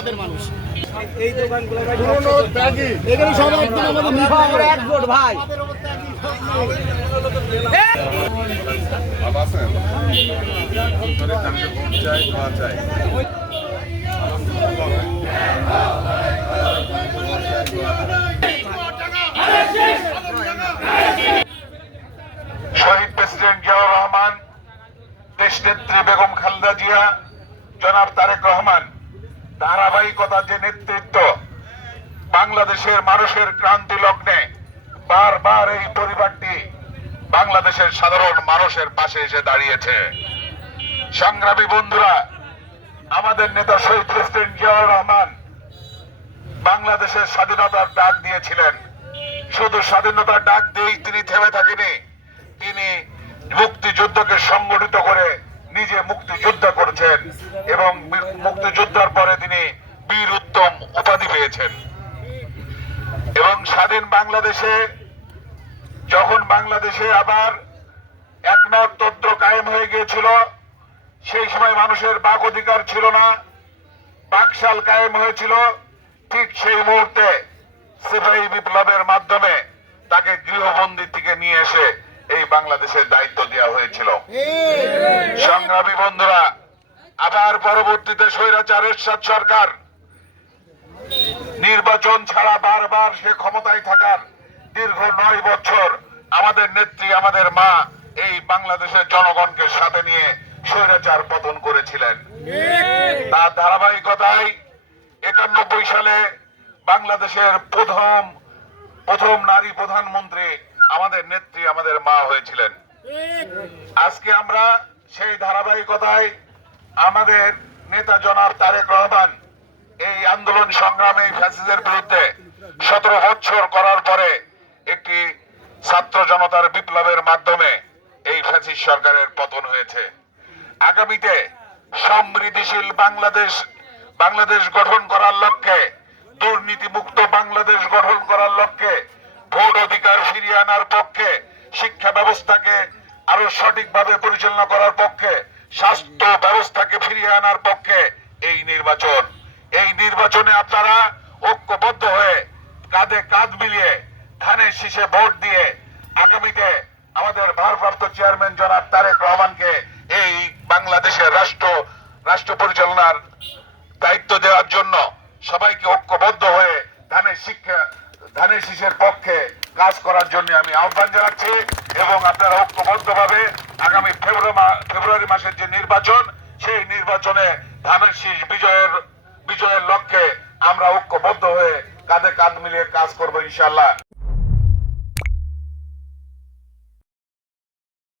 আমাদের মানুষ। এই দোকানগুলো এখানে সব আমাদের ভাই। শহীদ প্রেসিডেন্ট জিয়াউর রহমান দেশনেত্রী বেগম খালেদা জিয়া জনাব তারেক রহমান। ধারাবাহিকতার যে নেতৃত্ব বাংলাদেশের মানুষের ক্রান্তি লগ্নে বারবার এই পরিবারটি বাংলাদেশের সাধারণ মানুষের পাশে এসে দাঁড়িয়েছে। সংগ্রামী বন্ধুরা, আমাদের নেতা শহীদ প্রেসিডেন্ট জিয়াউর রহমান বাংলাদেশের স্বাধীনতার ডাক দিয়েছিলেন। শুধু স্বাধীনতার ডাক দিয়েই তিনি থেমে থাকেনি, তিনি মুক্তিযুদ্ধকে সংগঠিত করে করেছেন এবং মুক্তিযুদ্ধের পরে তিনি বীর উত্তম উপাধি পেয়েছেন। এবং স্বাধীন বাংলাদেশে যখন বাংলাদেশে আবার একনায়কতন্ত্র কায়েম হয়ে গিয়েছিল সেই সময় মানুষের বাক অধিকার ছিল না বাকশাল কায়েম হয়েছিল। ঠিক সেই মুহূর্তে সিপাহী বিপ্লবের মাধ্যমে তাকে গৃহবন্দী থেকে নিয়ে এসে এই বাংলাদেশের দায়িত্ব দেওয়া হয়েছিল। সংগ্রামী বন্ধুরা আবার পরবর্তীতে স্বৈরাচার এরশাদ সরকার। নির্বাচন ছাড়া বারবার সে ক্ষমতায় থাকার দীর্ঘ নয় বছর আমাদের নেত্রী, আমাদের মা এই বাংলাদেশের জনগণকে সাথে নিয়ে স্বৈরাচার পতন করেছিলেন। তার ধারাবাহিকতায় একানব্বই সালে বাংলাদেশের প্রথম প্রথম নারী প্রধানমন্ত্রী আমাদের নেত্রী, আমাদের মা হয়েছিলেন। আজকে আমরা সেই ধারাবাহিকতায় আমাদের নেতা জনাব তারেক রহমান এই আন্দোলন সংগ্রামে ফ্যাসিসের বিরুদ্ধে সতেরো বছর করার পরে একটি ছাত্র জনতার বিপ্লবের মাধ্যমে এই ফ্যাসিস সরকারের পতন হয়েছে। আগামীতে সমৃদ্ধিশীল বাংলাদেশ বাংলাদেশ গঠন করার লক্ষ্যে দুর্নীতি মুক্ত বাংলাদেশ গঠন করার লক্ষ্যে, ভোট অধিকার ফিরিয়ে আনার পক্ষে, শিক্ষা ব্যবস্থাকে আরও সঠিকভাবে পরিচালনা করার পক্ষে স্বাস্থ্য ব্যবস্থাকে ফিরিয়ে আনার পক্ষে এই নির্বাচন। এই নির্বাচনে আপনারা ঐক্যবদ্ধ হয়ে কাঁধে কাঁধ মিলিয়ে ধানের শীষে ভোট দিয়ে আগামীতে আমাদের ভারপ্রাপ্ত চেয়ারম্যান জনাব তারেক রহমানকে এই বাংলাদেশের রাষ্ট্র রাষ্ট্র পরিচালনার দায়িত্ব দেওয়ার জন্য সবাইকে ঐক্যবদ্ধ হয়ে ধানের শিক্ষা, ধানের শীষের পক্ষে কাজ করার জন্য আমি আহ্বান জানাচ্ছি এবং আপনারা ঐক্যবদ্ধভাবে আগামী ফেব্রুয়ারি মাসের যে নির্বাচন, সেই নির্বাচনে ধানের শীষ বিজয়ের বিজয়ের লক্ষ্যে আমরা ঐক্যবদ্ধ হয়ে কাঁধে কাঁধ মিলিয়ে কাজ করব ইনশাল্লাহ